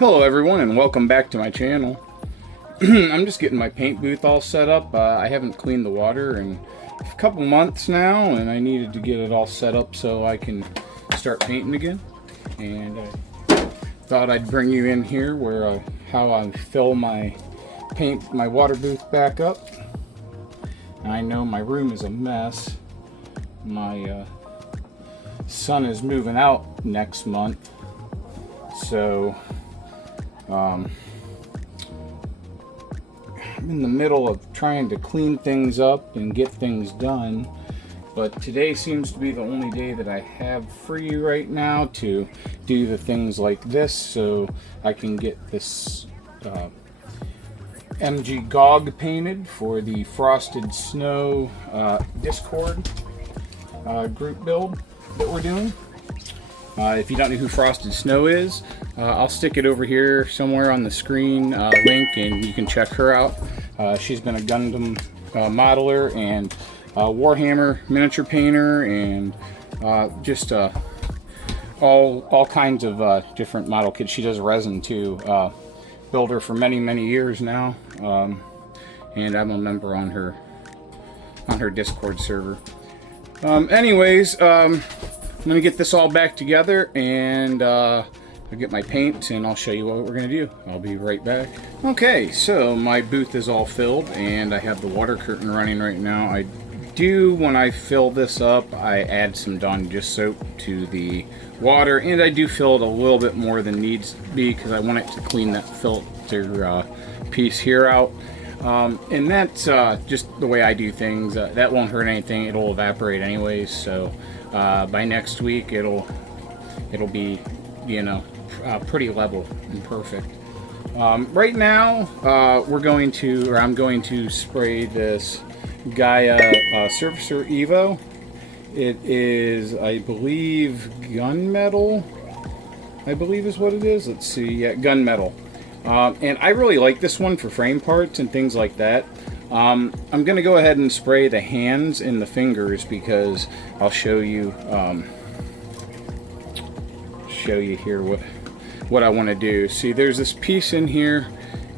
Hello everyone and welcome back to my channel. I'm just getting my paint booth all set up. I haven't cleaned the water in a couple months now, and I needed to get it all set up so I can start painting again. And I thought I'd bring you in here where how I fill my water booth back up. I know my room is a mess. My son is moving out next month, so I'm in the middle of trying to clean things up and get things done, but today seems to be the only day that I have free right now to do the things like this, so I can get this MG GOGG painted for the Frosted Snow Discord group build that we're doing. If you don't know who Frosted Snow is, I'll stick it over here somewhere on the screen link, and you can check her out. She's been a Gundam modeler and Warhammer miniature painter, and just all kinds of different model kits. She does resin too. Built her for many years now, and I'm a member on her Discord server. Anyways, I'm going to get this all back together, and I'll get my paint and I'll show you what we're going to do. I'll be right back. Okay, so my booth is all filled and I have the water curtain running right now. When I fill this up, I add some Dawn dish soap to the water, and I do fill it a little bit more than needs to be because I want it to clean that filter piece here out. And that's just the way I do things. That won't hurt anything. It'll evaporate anyways, so by next week it'll be, you know, pretty level and perfect. Right now I'm going to spray this Gaia Surfacer Evo. It is, I believe, gunmetal. I believe is what it is. Let's see, yeah, gunmetal. And I really like this one for frame parts and things like that. I'm going to go ahead and spray the hands and the fingers because I'll show you here what I want to do. See, there's this piece in here,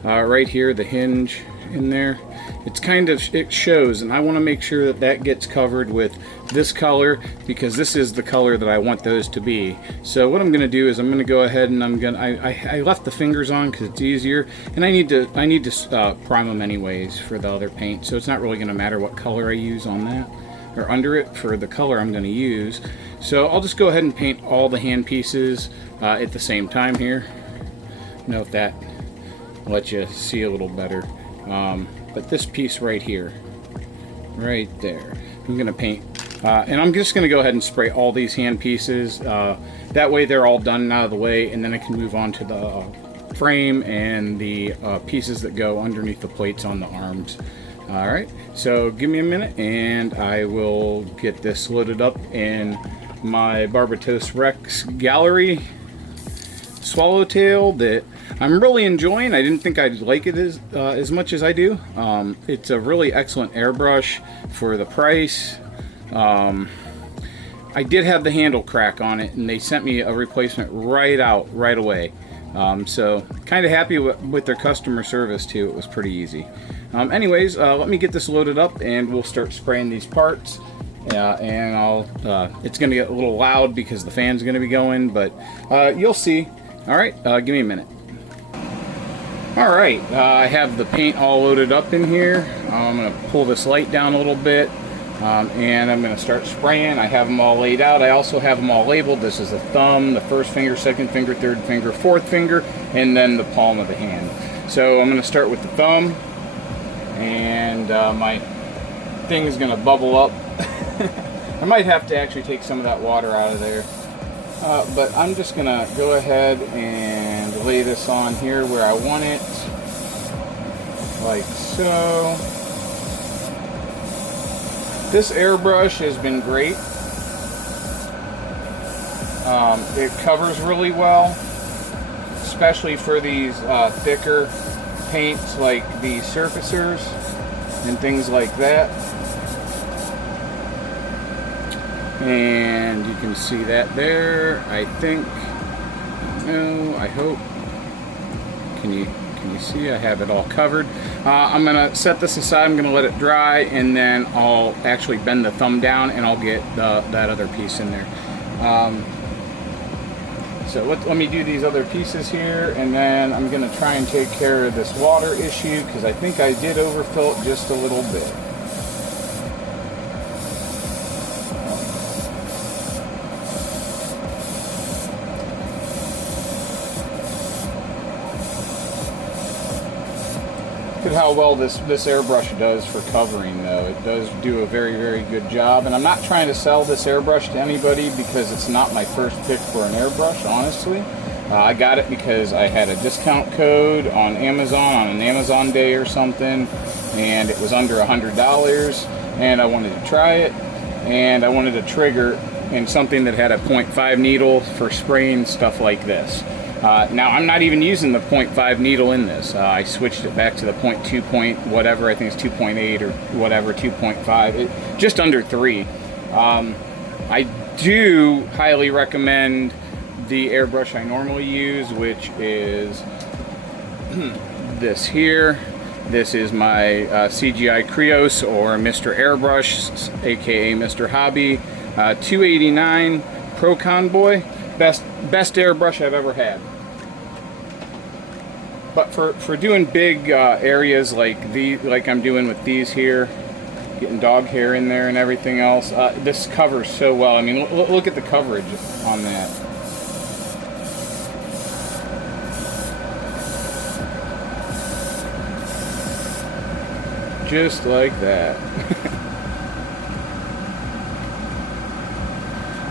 right here, the hinge in there. It shows, and I want to make sure that that gets covered with this color because this is the color that I want those to be. So what I'm going to do is I'm going to go ahead and I left the fingers on because it's easier, and I need to prime them anyways for the other paint, so it's not really going to matter what color I use on that or under it for the color I'm going to use. So I'll just go ahead and paint all the hand pieces at the same time here. I don't know if that lets you see a little better. But this piece right here, right there, I'm going to paint. And I'm just going to go ahead and spray all these hand pieces. That way they're all done and out of the way, and then I can move on to the frame and the pieces that go underneath the plates on the arms. Alright, so give me a minute and I will get this loaded up in my Barbatos Rex Gallery Swallowtail that I'm really enjoying. I didn't think I'd like it as much as I do. It's a really excellent airbrush for the price. I did have the handle crack on it, and they sent me a replacement right away. So kind of happy with their customer service too. It was pretty easy. Anyways, let me get this loaded up and we'll start spraying these parts. And it's going to get a little loud because the fan's going to be going, but you'll see. Alright, give me a minute. Alright, I have the paint all loaded up in here. I'm going to pull this light down a little bit, and I'm going to start spraying. I have them all laid out. I also have them all labeled. This is the thumb, the first finger, second finger, third finger, fourth finger, and then the palm of the hand. So I'm going to start with the thumb, and my thing is going to bubble up. I might have to actually take some of that water out of there. But I'm just going to go ahead and lay this on here where I want it, like so. This airbrush has been great. It covers really well, especially for these thicker paints like the surfacers and things like that. And you can see that there, I think. No, I hope. Can you see? I have it all covered. I'm gonna set this aside. I'm gonna let it dry, and then I'll actually bend the thumb down, and I'll get that other piece in there. So let me do these other pieces here, and then I'm gonna try and take care of this water issue, because I think I did overfill it just a little bit. Look at how well this airbrush does for covering, though. It does do a very, very good job. And I'm not trying to sell this airbrush to anybody because it's not my first pick for an airbrush, honestly. I got it because I had a discount code on Amazon on an Amazon day or something, and it was under $100, and I wanted to try it, and I wanted a trigger and something that had a 0.5 needle for spraying stuff like this. Now, I'm not even using the 0.5 needle in this. I switched it back to the 0.2 whatever. I think it's 2.8 or whatever, 2.5. Just under 3. I do highly recommend the airbrush I normally use, which is this here. This is my CGI Krios, or Mr. Airbrush, aka Mr. Hobby, 289 Pro Convoy. Best airbrush I've ever had. But for doing big areas like I'm doing with these here, getting dog hair in there and everything else, this covers so well. I mean, look at the coverage on that. Just like that.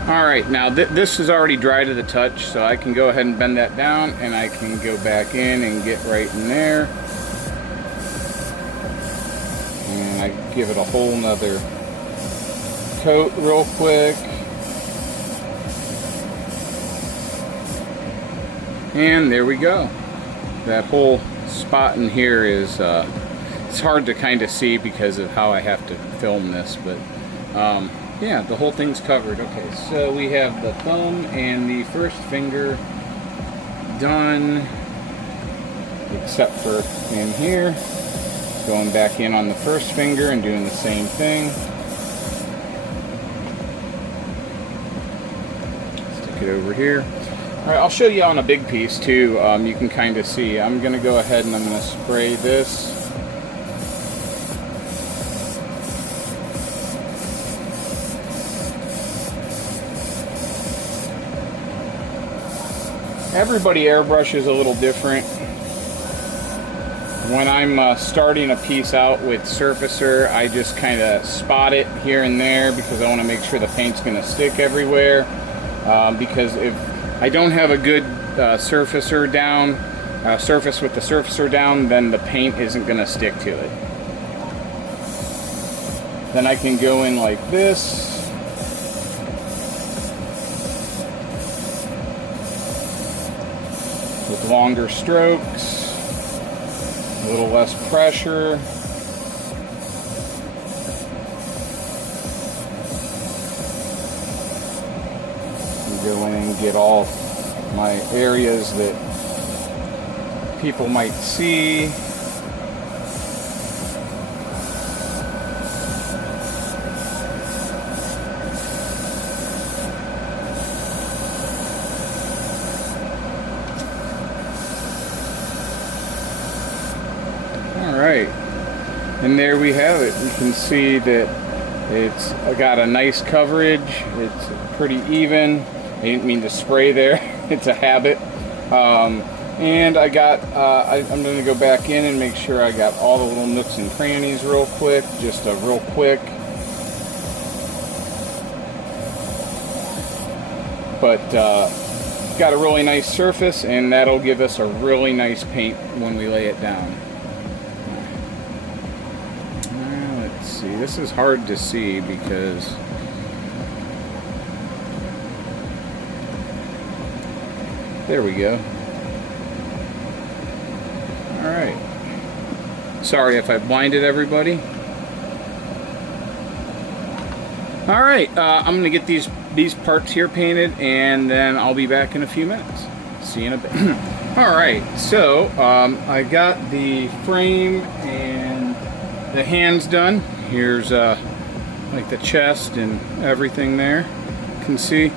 Alright, now this is already dry to the touch, so I can go ahead and bend that down, and I can go back in and get right in there. And I give it a whole nother coat real quick. And there we go. That whole spot in here is, it's hard to kind of see because of how I have to film this, but yeah, the whole thing's covered. Okay, so we have the thumb and the first finger done, except for in here. Going back in on the first finger and doing the same thing. Stick it over here. Alright, I'll show you on a big piece too. You can kind of see. I'm going to go ahead and I'm going to spray this. Everybody airbrushes a little different. When I'm starting a piece out with surfacer, I just kind of spot it here and there because I want to make sure the paint's going to stick everywhere. Because if I don't have a good surfacer down, surface with the surfacer down, then the paint isn't going to stick to it. Then I can go in like this. With longer strokes, a little less pressure. Go in and get all my areas that people might see. Alright, and there we have it. You can see that it's got a nice coverage. It's pretty even. I didn't mean to spray there. It's a habit. And I got, I'm going to go back in and make sure I got all the little nooks and crannies real quick. Just a real quick. But got a really nice surface, and that'll give us a really nice paint when we lay it down. Let's see. This is hard to see because there we go. Alright. Sorry if I blinded everybody. Alright, I'm going to get these parts here painted, and then I'll be back in a few minutes. See you in a bit. Alright, so I got the frame and the hands done. Here's like the chest and everything there. You can see.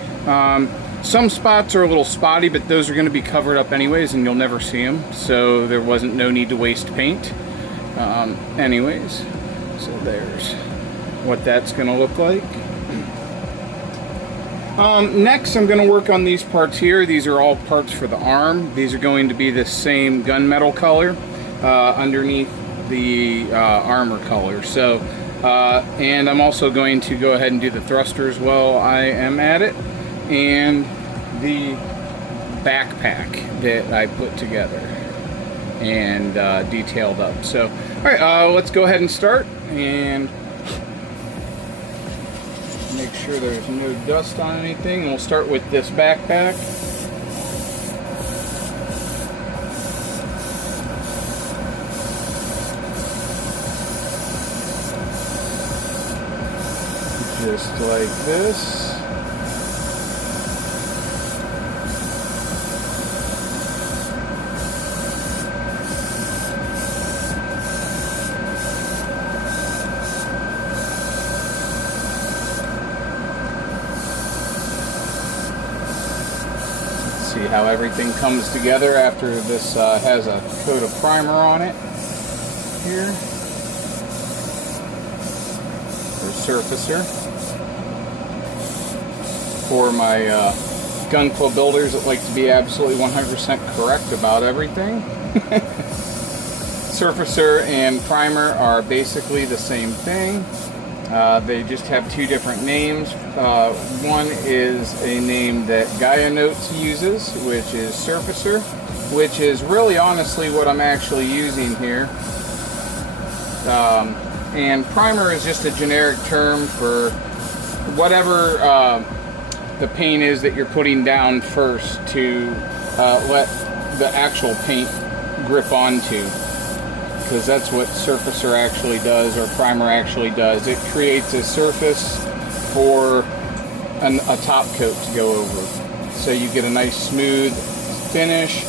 Some spots are a little spotty, but those are going to be covered up anyways and you'll never see them. So there wasn't no need to waste paint. Anyways, so there's what that's going to look like. Next I'm going to work on these parts here. These are all parts for the arm. These are going to be the same gunmetal color underneath the armor color. So, and I'm also going to go ahead and do the thrusters while I am at it, and the backpack that I put together and detailed up. So, alright, let's go ahead and start and make sure there's no dust on anything. And we'll start with this backpack. Just like this. See how everything comes together after this has a coat of primer on it here. For surfacer. For my gun club builders that like to be absolutely 100% correct about everything. Surfacer and primer are basically the same thing. They just have two different names. One is a name that Gaia Notes uses, which is Surfacer, which is really honestly what I'm actually using here. And primer is just a generic term for whatever the paint is that you're putting down first to let the actual paint grip onto. Because that's what Surfacer actually does, or primer actually does. It creates a surface for a top coat to go over. So you get a nice smooth finish.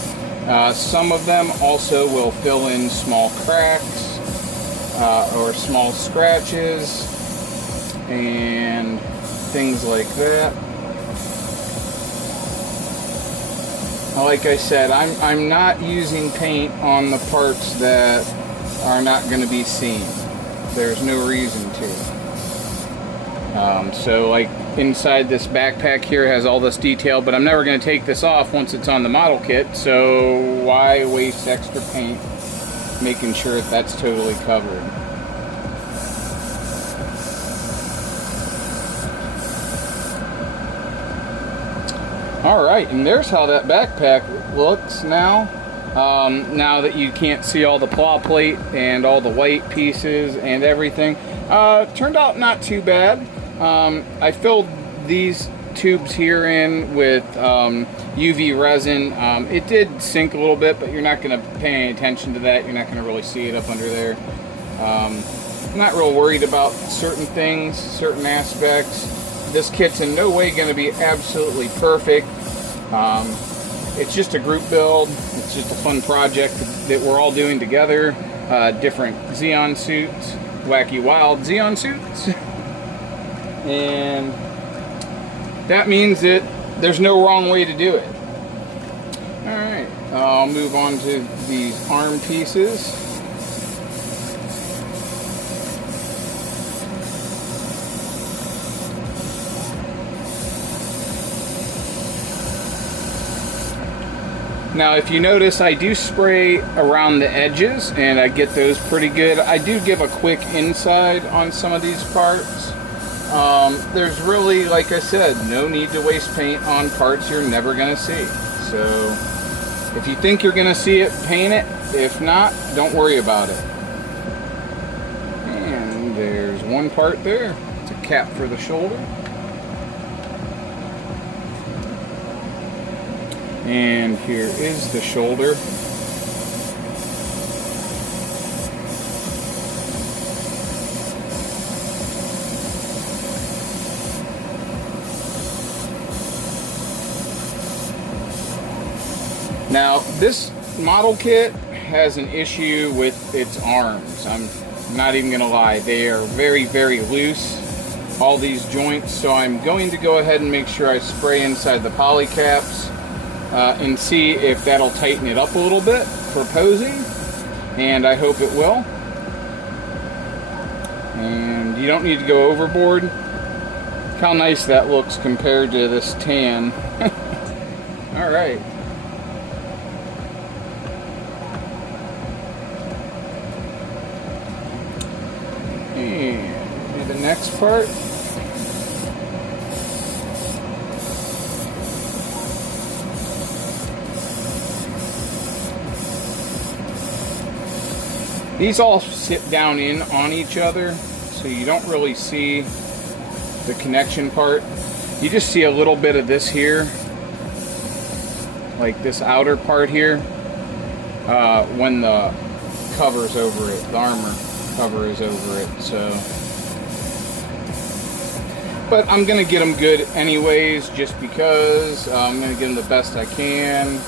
Some of them also will fill in small cracks or small scratches and things like that. Like I said, I'm not using paint on the parts that are not going to be seen. There's no reason to. So like inside this backpack here has all this detail, but I'm never going to take this off once it's on the model kit, so why waste extra paint making sure that that's totally covered. Alright, and there's how that backpack looks now. Now that you can't see all the claw plate and all the white pieces and everything. Turned out not too bad. I filled these tubes here in with UV resin. It did sink a little bit, but you're not going to pay any attention to that. You're not going to really see it up under there. I'm not real worried about certain things, certain aspects. This kit's in no way going to be absolutely perfect. It's just a group build. It's just a fun project that we're all doing together. Different Xeon suits, wacky wild Xeon suits. And that means that there's no wrong way to do it. Alright, I'll move on to these arm pieces. Now if you notice, I do spray around the edges and I get those pretty good. I do give a quick inside on some of these parts. There's really, like I said, no need to waste paint on parts you're never going to see. So if you think you're going to see it, paint it. If not, don't worry about it. And there's one part there. It's a cap for the shoulder. And here is the shoulder. Now, this model kit has an issue with its arms. I'm not even gonna lie, they are very, very loose, all these joints, so I'm going to go ahead and make sure I spray inside the poly caps and see if that'll tighten it up a little bit for posing, and I hope it will. And you don't need to go overboard. Look how nice that looks compared to this tan. Alright. And the next part. These all sit down in on each other, so you don't really see the connection part. You just see a little bit of this here, like this outer part here, when the cover's over it, the armor cover is over it. So, but I'm gonna get them good anyways, just because I'm gonna get them the best I can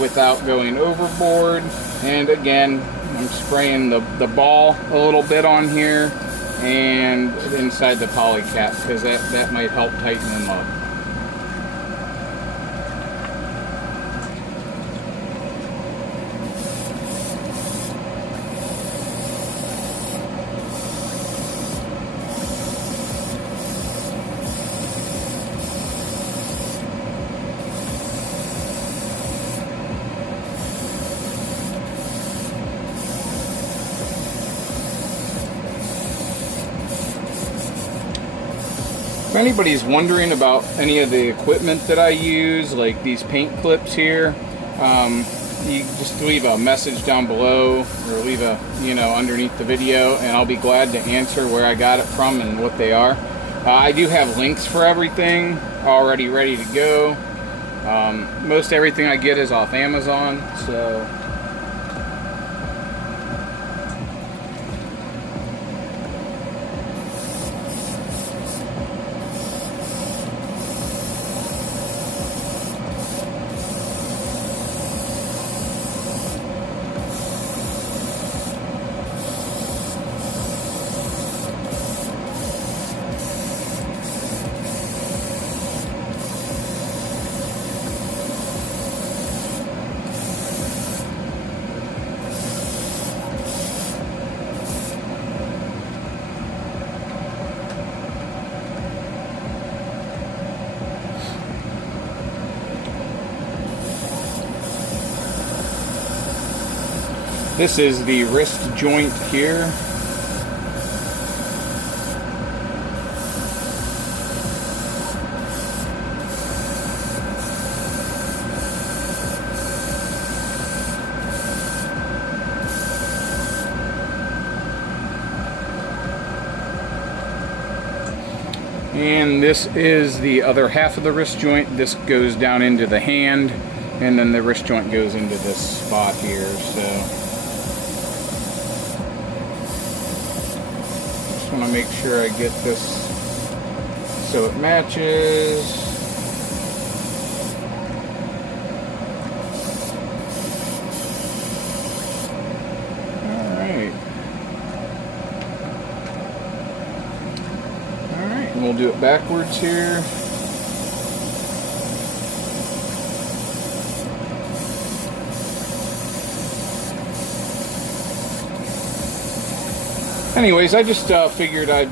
without going overboard. And again, I'm spraying the ball a little bit on here and inside the poly cap, because that might help tighten them up. If anybody's wondering about any of the equipment that I use, like these paint clips here, you just leave a message down below or leave a, underneath the video, and I'll be glad to answer where I got it from and what they are. I do have links for everything already ready to go. Most everything I get is off Amazon, so this is the wrist joint here. And this is the other half of the wrist joint. This goes down into the hand, and then the wrist joint goes into this spot here. So just want to make sure I get this so it matches. And we'll do it backwards here. Anyways, I just figured I'd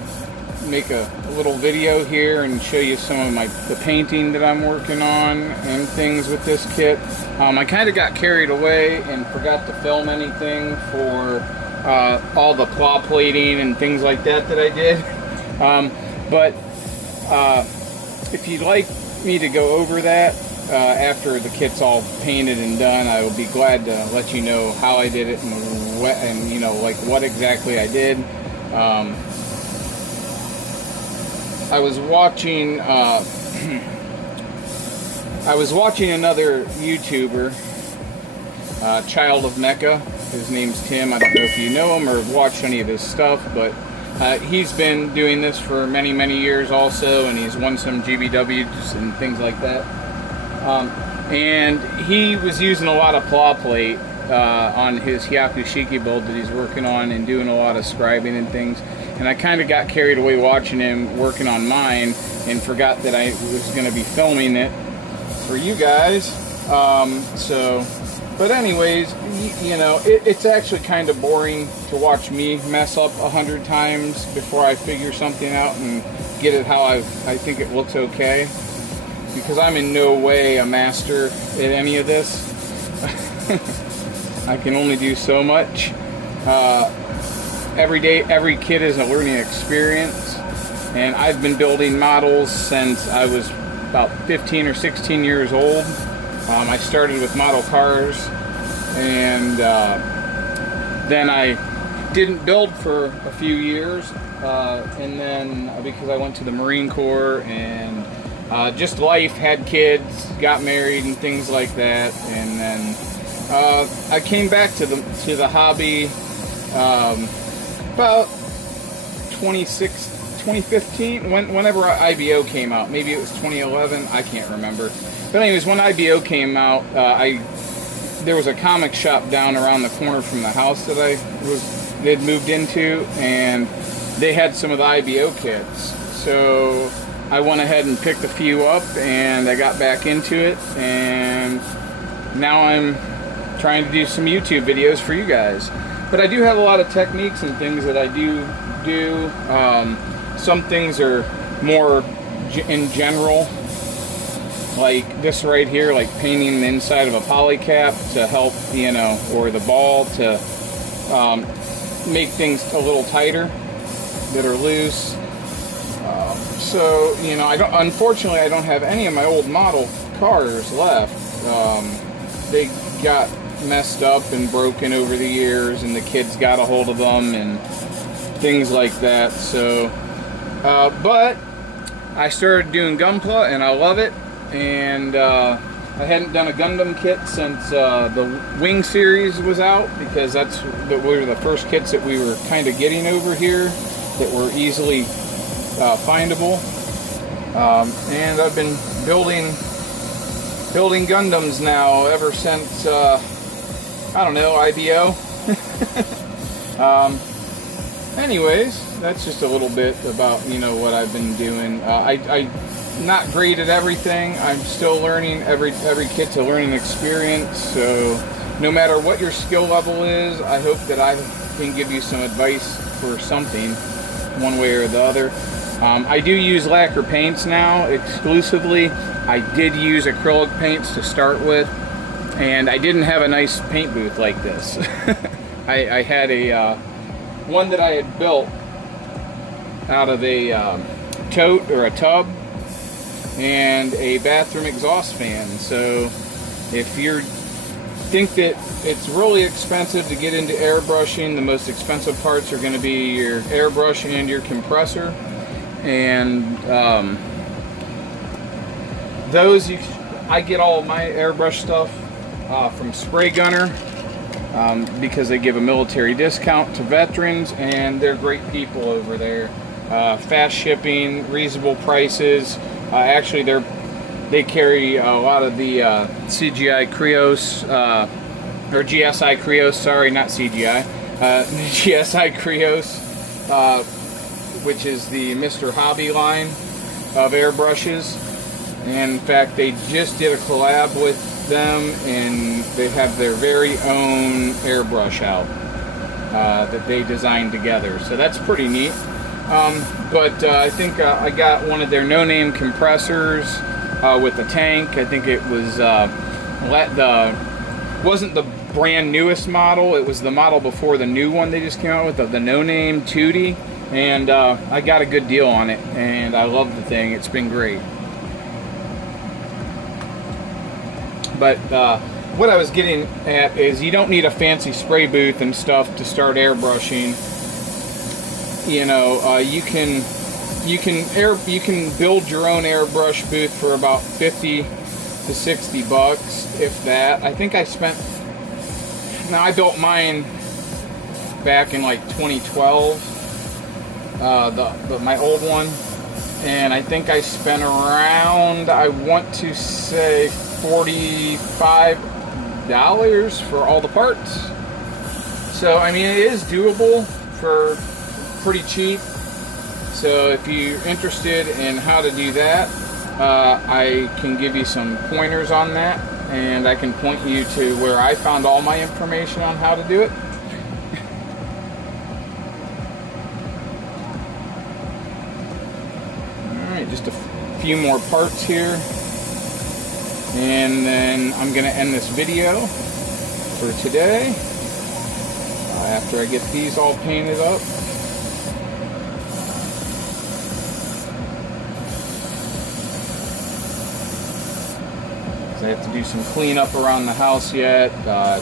make a little video here and show you some of the painting that I'm working on and things with this kit. I kind of got carried away and forgot to film anything for all the claw plating and things like that I did. But if you'd like me to go over that after the kit's all painted and done, I will be glad to let you know how I did it and you know, like what exactly I did. I was watching another YouTuber, Child of Mecha. His name's Tim. I don't know if you know him or have watched any of his stuff, but he's been doing this for many years also, and he's won some GBWs and things like that. and he was using a lot of claw plate on his Hyakushiki build that he's working on and doing a lot of scribing and things. And I kind of got carried away watching him working on mine and forgot that I was going to be filming it for you guys. But anyways, you know, it's actually kind of boring to watch me mess up 100 times before I figure something out and get it how I think it looks okay. Because I'm in no way a master at any of this. I can only do so much. Every day, every kid is a learning experience. And I've been building models since I was about 15 or 16 years old. I started with model cars, and then I didn't build for a few years, and then because I went to the Marine Corps and just life, had kids, got married, and things like that, and then I came back to the hobby about 2015, whenever IBO came out. Maybe it was 2011, I can't remember. But anyways, when IBO came out, there was a comic shop down around the corner from the house that they'd moved into, and they had some of the IBO kits. So I went ahead and picked a few up, and I got back into it, and now I'm trying to do some YouTube videos for you guys. But I do have a lot of techniques and things that I do. Some things are more in general, like this right here, like painting the inside of a poly cap to help, you know, or the ball to make things a little tighter that are loose. So, you know, unfortunately, I don't have any of my old model cars left. They got messed up and broken over the years, and the kids got a hold of them and things like that. So, but I started doing Gunpla, and I love it. And I hadn't done a Gundam kit since the Wing series was out, because we were the first kits that we were kind of getting over here that were easily findable. And I've been building Gundams now ever since I don't know, IBO. Anyways, that's just a little bit about, you know, what I've been doing. I'm not great at everything. I'm still learning. Every kit's a learning experience. So no matter what your skill level is, I hope that I can give you some advice for something, one way or the other. I do use lacquer paints now exclusively. I did use acrylic paints to start with, and I didn't have a nice paint booth like this. I had a one that I had built out of a tote or a tub and a bathroom exhaust fan. So if you think that it's really expensive to get into airbrushing, the most expensive parts are going to be your airbrush and your compressor. And I get all my airbrush stuff from Spray Gunner, because they give a military discount to veterans, and they're great people over there. Fast shipping, reasonable prices. Actually, they carry a lot of the CGI Krios, or GSI Krios, sorry, not CGI, GSI Krios, which is the Mr. Hobby line of airbrushes. And in fact, they just did a collab with them, and they have their very own airbrush out that they designed together. So that's pretty neat. But I think I got one of their no-name compressors with the tank. I think it was wasn't the brand newest model. It was the model before the new one they just came out with, the no-name 2D. And I got a good deal on it, and I love the thing. It's been great. But what I was getting at is you don't need a fancy spray booth and stuff to start airbrushing. You know, you can build your own airbrush booth for about 50 to 60 bucks, if that. I think I built mine back in like 2012, my old one, and I think I spent around, I want to say $45 for all the parts. So I mean, it is doable for pretty cheap. So if you're interested in how to do that, I can give you some pointers on that, and I can point you to where I found all my information on how to do it. Alright, just a few more parts here, and then I'm going to end this video for today after I get these all painted up. I have to do some cleanup around the house yet.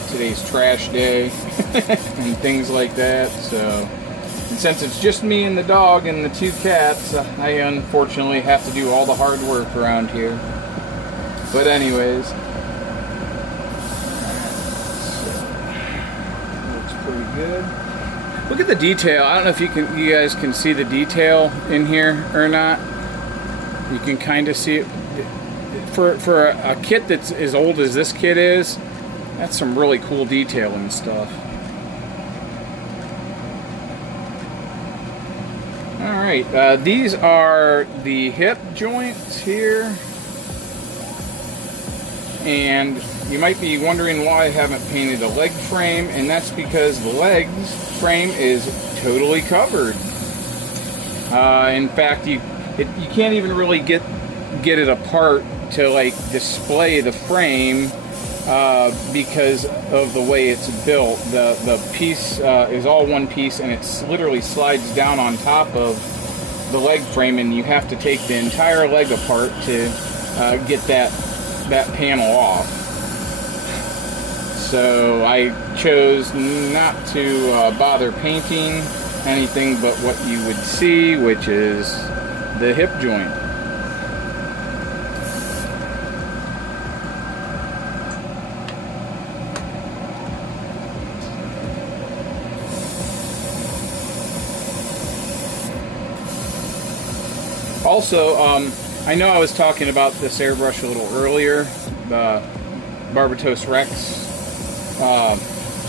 Today's trash day and things like that. So, and since it's just me and the dog and the 2 cats, I unfortunately have to do all the hard work around here. But anyways, so, looks pretty good. Look at the detail. I don't know if you guys can see the detail in here or not. You can kind of see it. For a kit that's as old as this kit is, that's some really cool detailing stuff. Alright, these are the hip joints here. And you might be wondering why I haven't painted a leg frame, and that's because the legs frame is totally covered. In fact, you can't even really get it apart to like display the frame because of the way it's built. The piece is all one piece, and it's literally slides down on top of the leg frame, and you have to take the entire leg apart to get that panel off. So I chose not to bother painting anything but what you would see, which is the hip joint. Also, I know I was talking about this airbrush a little earlier, the Barbatos Rex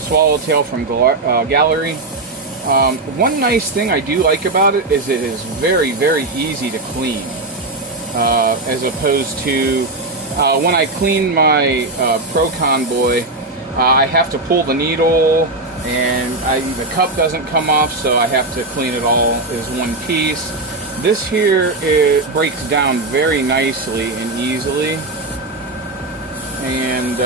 Swallowtail from Gallery. One nice thing I do like about it is very, very easy to clean, as opposed to when I clean my Pro Convoy, I have to pull the needle, and the cup doesn't come off, so I have to clean it all as one piece. This here, it breaks down very nicely and easily, and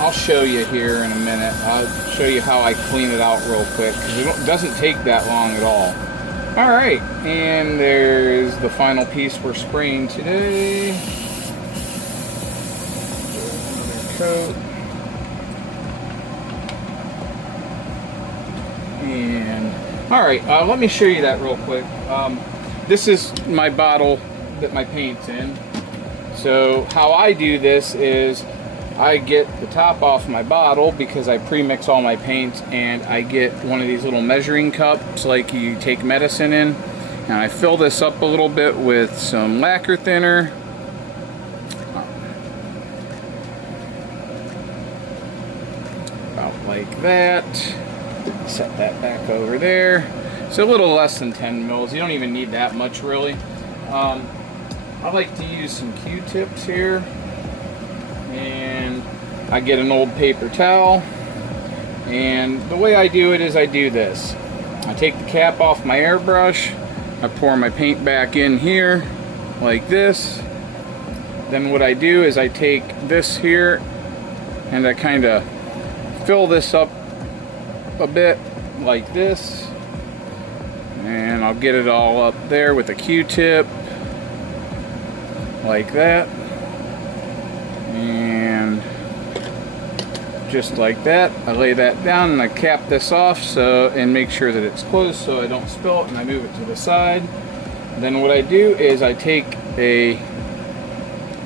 I'll show you here in a minute. I'll show you how I clean it out real quick, because it doesn't take that long at all. Alright, and there's the final piece we're spraying today. Another coat. And alright, let me show you that real quick. This is my bottle that my paint's in. So how I do this is I get the top off my bottle because I pre-mix all my paints, and I get one of these little measuring cups like you take medicine in, and I fill this up a little bit with some lacquer thinner. About like that. Set that back over there. It's a little less than 10 mils. You don't even need that much, really. I like to use some Q-tips here, and I get an old paper towel, and the way I do it is I do this. I take the cap off my airbrush, I pour my paint back in here like this. Then what I do is I take this here and I kind of fill this up a bit like this, and I'll get it all up there with a Q-tip like that, and just like that. I lay that down and I cap this off and make sure that it's closed so I don't spill it, and I move it to the side. Then what I do is I take a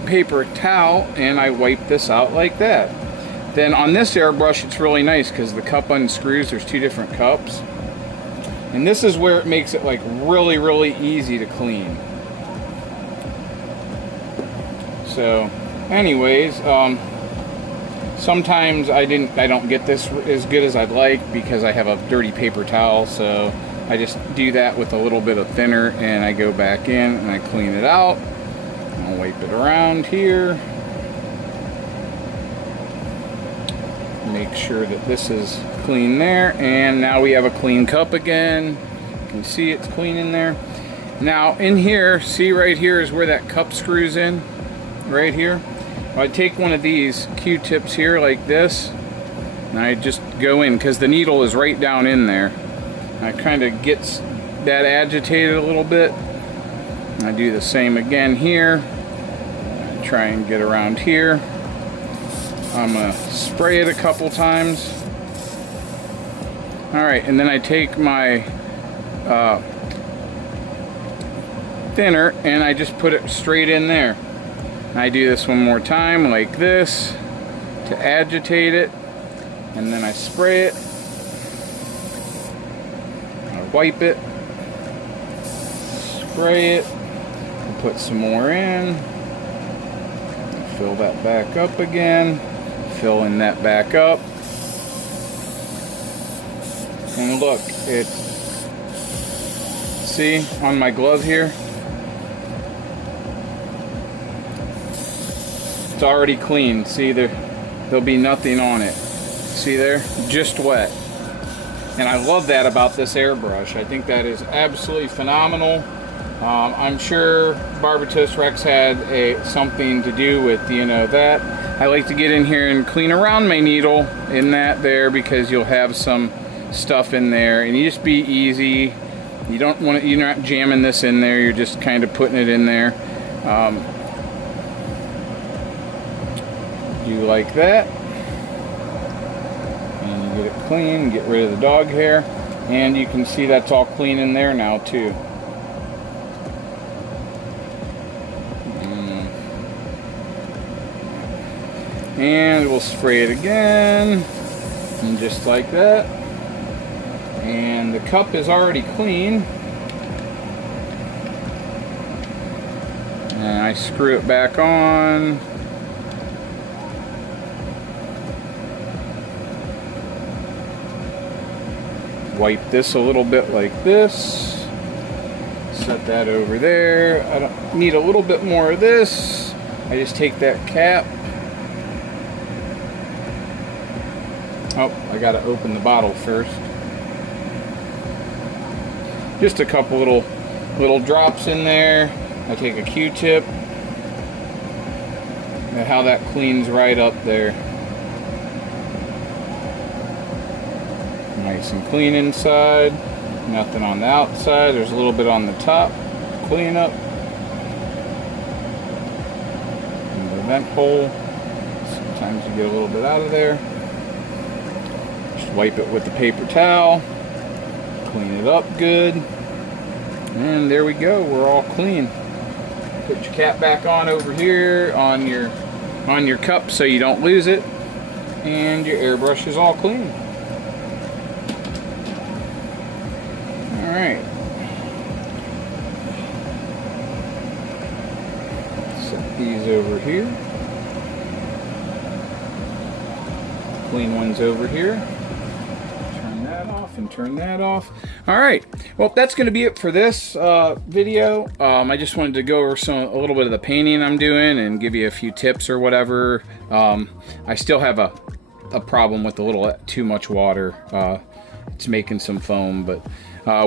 paper towel and I wipe this out like that. Then on this airbrush, it's really nice because the cup unscrews. There's two different cups, and this is where it makes it like really easy to clean. So anyways, sometimes I don't get this as good as I'd like because I have a dirty paper towel, so I just do that with a little bit of thinner, and I go back in and I clean it out. I'll wipe it around here. Make sure that this is clean there, and now we have a clean cup again. You can see it's clean in there. Now in here, see right here is where that cup screws in, right here. I take one of these Q-tips here like this, and I just go in because the needle is right down in there. I kind of gets that agitated a little bit. I do the same again here. I try and get around here. I'm gonna spray it a couple times. Alright, and then I take my thinner and I just put it straight in there. I do this one more time like this to agitate it, and then I spray it. I wipe it, spray it, put some more in, fill that back up again, filling that back up, and look, it, see on my glove here, it's already clean. See, there'll be nothing on it. See there, just wet. And I love that about this airbrush. I think that is absolutely phenomenal. I'm sure Barbatos Rex had something to do with, you know, that. I like to get in here and clean around my needle in that there, because you'll have some stuff in there, and you just be easy. You don't want to, you're not jamming this in there, you're just kind of putting it in there. Do like that. And you get it clean, get rid of the dog hair, and you can see that's all clean in there now too. And we'll spray it again, and just like that. And the cup is already clean. And I screw it back on. Wipe this a little bit like this. Set that over there. I don't need a little bit more of this. I just take that cap. Oh, I gotta open the bottle first. Just a couple little drops in there. I take a Q-tip. And how that cleans right up there. Nice and clean inside. Nothing on the outside. There's a little bit on the top. Clean up. And the vent hole. Sometimes you get a little bit out of there. Just wipe it with the paper towel. Clean it up good. And there we go. We're all clean. Put your cap back on over here on your cup so you don't lose it. And your airbrush is all clean. Alright. Set these over here. Clean ones over here. Turn that off and turn that off. Alright. Well, that's going to be it for this video. I just wanted to go over a little bit of the painting I'm doing and give you a few tips or whatever. I still have a problem with a little too much water. It's making some foam, but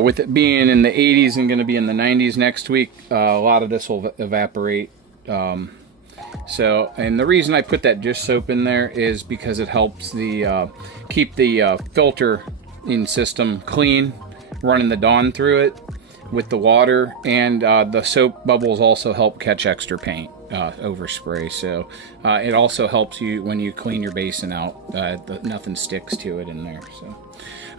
with it being in the 80s and going to be in the 90s next week, a lot of this will evaporate. So, and the reason I put that dish soap in there is because it helps keep the filter in system clean, running the Dawn through it with the water, and the soap bubbles also help catch extra paint overspray. So it also helps you when you clean your basin out. Nothing sticks to it in there. So.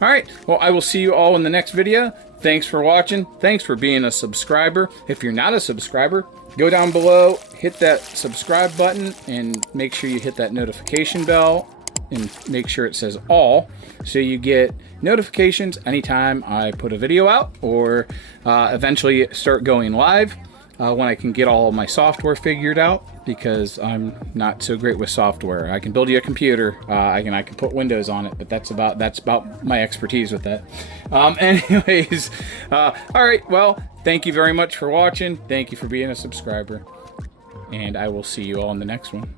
All right, well, I will see you all in the next video. Thanks for watching. Thanks for being a subscriber. If you're not a subscriber, go down below, hit that subscribe button, and make sure you hit that notification bell, and make sure it says all, so you get notifications anytime I put a video out, or eventually start going live when I can get all of my software figured out. because I'm not so great with software. I can build you a computer, I can put Windows on it, but that's about my expertise with that. Anyways, all right. Well, thank you very much for watching. Thank you for being a subscriber, and I will see you all in the next one.